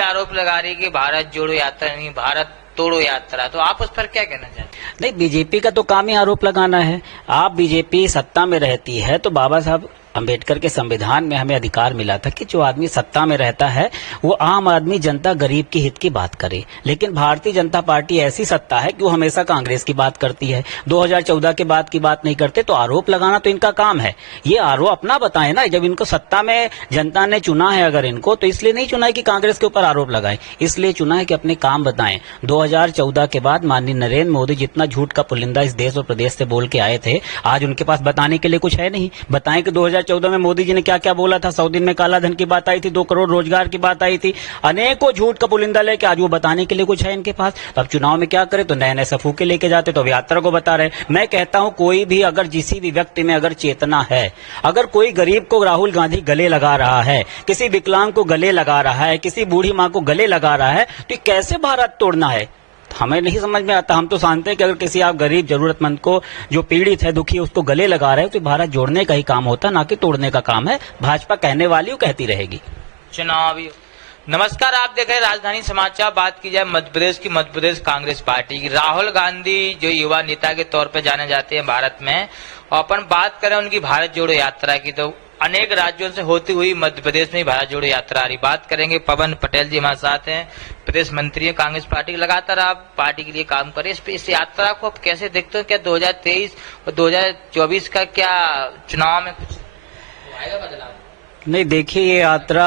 आरोप लगा रही है कि भारत जोड़ो यात्रा नहीं, भारत तोड़ो यात्रा, तो आप उस पर क्या कहना चाहते हैं? नहीं, बीजेपी का तो काम ही आरोप लगाना है। आप बीजेपी सत्ता में रहती है तो बाबा साहब अंबेडकर के संविधान में हमें अधिकार मिला था कि जो आदमी सत्ता में रहता है वो आम आदमी, जनता, गरीब की हित की बात करे। लेकिन भारतीय जनता पार्टी ऐसी सत्ता है कि वो हमेशा कांग्रेस की बात करती है, 2014 के बाद की बात नहीं करते। तो आरोप लगाना तो इनका काम है। ये आरोप अपना बताएं ना, जब इनको सत्ता में जनता ने चुना है अगर इनको, तो इसलिए नहीं चुना है कि कांग्रेस के ऊपर आरोप लगाएं, इसलिए चुना है कि अपने काम बताएं। 2014 के बाद माननीय नरेंद्र मोदी जितना झूठ का पुलिंदा इस देश और प्रदेश से बोल के आए थे, आज उनके पास बताने के लिए कुछ है नहीं। बताएं कि 2014 में मोदी जी ने क्या क्या बोला था। 100 दिन में काला धन की बात आई थी, 2 करोड़ रोजगार की बात आई थी, अनेकों झूठ का पुलिंदा लेके आज वो बताने के लिए कुछ है इनके पास। तो अब चुनाव में क्या करे, तो नए नए सफूके लेके जाते, तो यात्रा को बता रहे। मैं कहता हूं कोई भी अगर किसी भी व्यक्ति में अगर चेतना है, अगर कोई गरीब को राहुल गांधी गले लगा रहा है, किसी विकलांग को गले लगा रहा है, किसी बूढ़ी मां को गले लगा रहा है, तो कैसे भारत तोड़ना है हमें नहीं समझ में आता। हम तो जानते हैं कि अगर किसी आप गरीब जरूरतमंद को, जो पीड़ित है, दुखी है, उसको गले लगा रहे हैं, तो भारत जोड़ने का ही काम होता, ना कि तोड़ने का काम है। भाजपा कहने वाली वो कहती रहेगी। चुनावी नमस्कार, आप देख रहे हैं राजधानी समाचार। बात की जाए मध्य प्रदेश कांग्रेस पार्टी की, राहुल गांधी जो युवा नेता के तौर पर जाने जाते हैं भारत में, और अपन बात करें उनकी भारत जोड़ो यात्रा की, तो अनेक राज्यों से होती हुई मध्य प्रदेश में भारत जोड़ो यात्रा आ रही। बात करेंगे पवन पटेल जी हमारे साथ हैं, प्रदेश मंत्री हैं कांग्रेस पार्टी के। लगातार आप पार्टी के लिए काम करें, इस यात्रा को आप कैसे देखते हो? क्या 2023 और 2024 का क्या चुनाव में कुछ आएगा बदलाव? नहीं, देखिए, ये यात्रा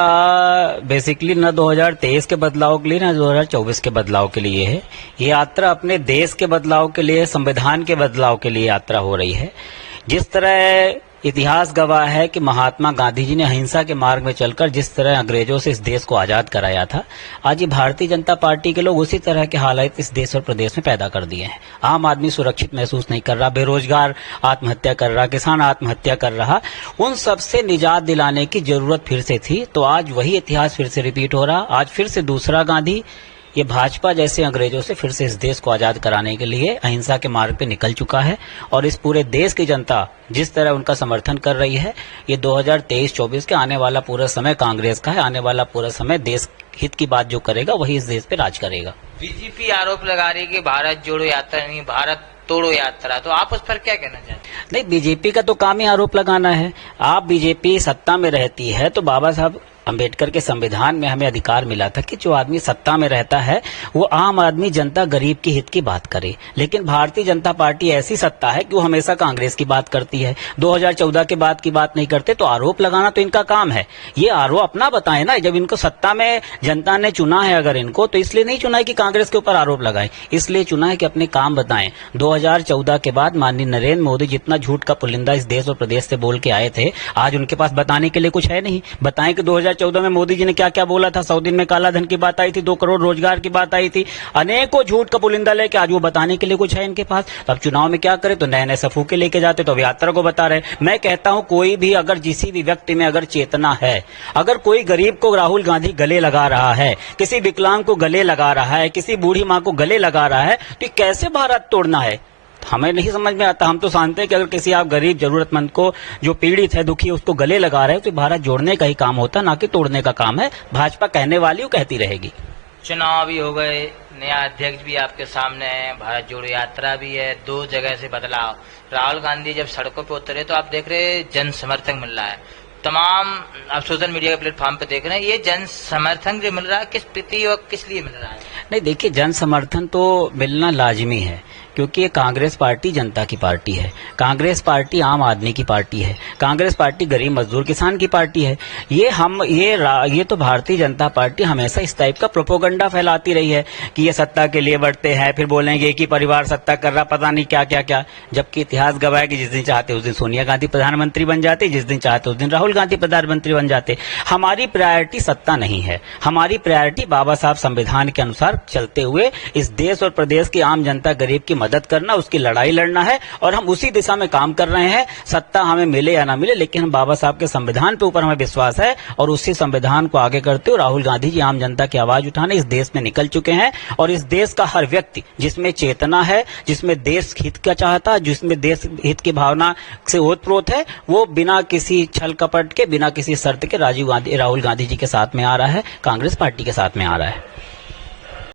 बेसिकली न 2023 के बदलाव के लिए न 2024 के बदलाव के लिए है। ये यात्रा अपने देश के बदलाव के लिए, संविधान के बदलाव के लिए यात्रा हो रही है। जिस तरह इतिहास गवाह है कि महात्मा गांधी जी ने अहिंसा के मार्ग में चलकर जिस तरह अंग्रेजों से इस देश को आजाद कराया था, आज ये भारतीय जनता पार्टी के लोग उसी तरह के हालात इस देश और प्रदेश में पैदा कर दिए हैं। आम आदमी सुरक्षित महसूस नहीं कर रहा, बेरोजगार आत्महत्या कर रहा, किसान आत्महत्या कर रहा। उन सबसे निजात दिलाने की जरूरत फिर से थी, तो आज वही इतिहास फिर से रिपीट हो रहा। आज फिर से दूसरा गांधी ये भाजपा जैसे अंग्रेजों से फिर से इस देश को आजाद कराने के लिए अहिंसा के मार्ग पे निकल चुका है, और इस पूरे देश की जनता जिस तरह उनका समर्थन कर रही है, ये 2023-24 के आने वाला पूरा समय कांग्रेस का है। आने वाला पूरा समय देश हित की बात जो करेगा वही इस देश पे राज करेगा। बीजेपी आरोप लगा रही है कि भारत जोड़ो यात्रा नहीं, भारत तोड़ो यात्रा, तो आप उस पर क्या कहना चाहते हैं? नहीं, बीजेपी का तो काम ही आरोप लगाना है। आप बीजेपी सत्ता में रहती है तो बाबा साहब अंबेडकर के संविधान में हमें अधिकार मिला था कि जो आदमी सत्ता में रहता है वो आम आदमी, जनता, गरीब की हित की बात करे। लेकिन भारतीय जनता पार्टी ऐसी सत्ता है कि वो हमेशा कांग्रेस की बात करती है, 2014 के बाद की बात नहीं करते। तो आरोप लगाना तो इनका काम है। ये आरोप अपना बताएं ना, जब इनको सत्ता में जनता ने चुना है अगर इनको, तो इसलिए नहीं चुना है कि कांग्रेस के ऊपर आरोप लगाएं, इसलिए चुना है कि अपने काम बताएं। 2014 के बाद माननीय नरेंद्र मोदी जितना झूठ का पुलिंदा इस देश और प्रदेश से बोल के आए थे, आज उनके पास बताने के लिए कुछ है नहीं। बताएं कि 2014 में मोदी जी ने क्या क्या बोला था। 100 दिन में काला धन की बात आई थी, 2 करोड़ रोजगार की बात आई थी, अनेकों झूठ का पुलिंदा लेके आज वो बताने के लिए कुछ है इनके पास। तो अब चुनाव में क्या करे, तो नए नए सफूके लेके जाते, तो यात्रा को बता रहे। मैं कहता हूं कोई भी अगर किसी भी व्यक्ति में अगर चेतना है, अगर कोई गरीब को राहुल गांधी गले लगा रहा है, किसी विकलांग को गले लगा रहा है, किसी बूढ़ी मां को गले लगा रहा है, तो कैसे भारत तोड़ना है हमें नहीं समझ में आता। हम तो जानते हैं कि अगर किसी आप गरीब जरूरतमंद को, जो पीड़ित है, दुखी है, उसको गले लगा रहे हैं, तो भारत जोड़ने का ही काम होता, ना कि तोड़ने का काम है। भाजपा कहने वाली वो कहती रहेगी। चुनाव भी हो गए, नया अध्यक्ष भी आपके सामने है, भारत जोड़ो यात्रा भी है, 2 जगह से बदलाव। राहुल गांधी जब सड़कों पर उतरे तो आप देख रहे जन समर्थन मिल रहा है, तमाम आप सोशल मीडिया के प्लेटफॉर्म पे देख रहे हैं। ये जन समर्थन जो मिल रहा है किस प्रति और किस लिए मिल रहा है? नहीं, देखिए, जन समर्थन तो मिलना लाजमी है, क्योंकि ये कांग्रेस पार्टी जनता की पार्टी है, कांग्रेस पार्टी आम आदमी की पार्टी है, कांग्रेस पार्टी गरीब मजदूर किसान की पार्टी है। ये तो भारतीय जनता पार्टी हमेशा इस टाइप का प्रोपोगंडा फैलाती रही है कि ये सत्ता के लिए बढ़ते हैं, फिर बोलेंगे एक ही परिवार सत्ता कर रहा, पता नहीं क्या क्या क्या। जबकि इतिहास गवाह है कि जिस दिन चाहते उस दिन सोनिया गांधी प्रधानमंत्री बन जाते, जिस दिन चाहते उस दिन राहुल गांधी प्रधानमंत्री बन जाते। हमारी प्रायोरिटी सत्ता नहीं है, हमारी प्रायोरिटी बाबा साहब संविधान के अनुसार चलते हुए इस देश और प्रदेश की आम जनता, गरीब की मदद करना, उसकी लड़ाई लड़ना है और हम उसी दिशा में काम कर रहे हैं। सत्ता हमें मिले या ना मिले, लेकिन हम बाबा साहब के संविधान पे ऊपर हमें विश्वास है और उसी संविधान को आगे करते हुए राहुल गांधी जी आम जनता की आवाज उठाने इस देश में निकल चुके हैं। और इस देश का हर व्यक्ति जिसमें चेतना है, जिसमें देश हित का चाहता, जिसमें देश हित की भावना से ओतप्रोत है, वो बिना किसी छल कपट के, बिना किसी शर्त के राहुल गांधी जी के साथ में आ रहा है, कांग्रेस पार्टी के साथ में आ रहा है।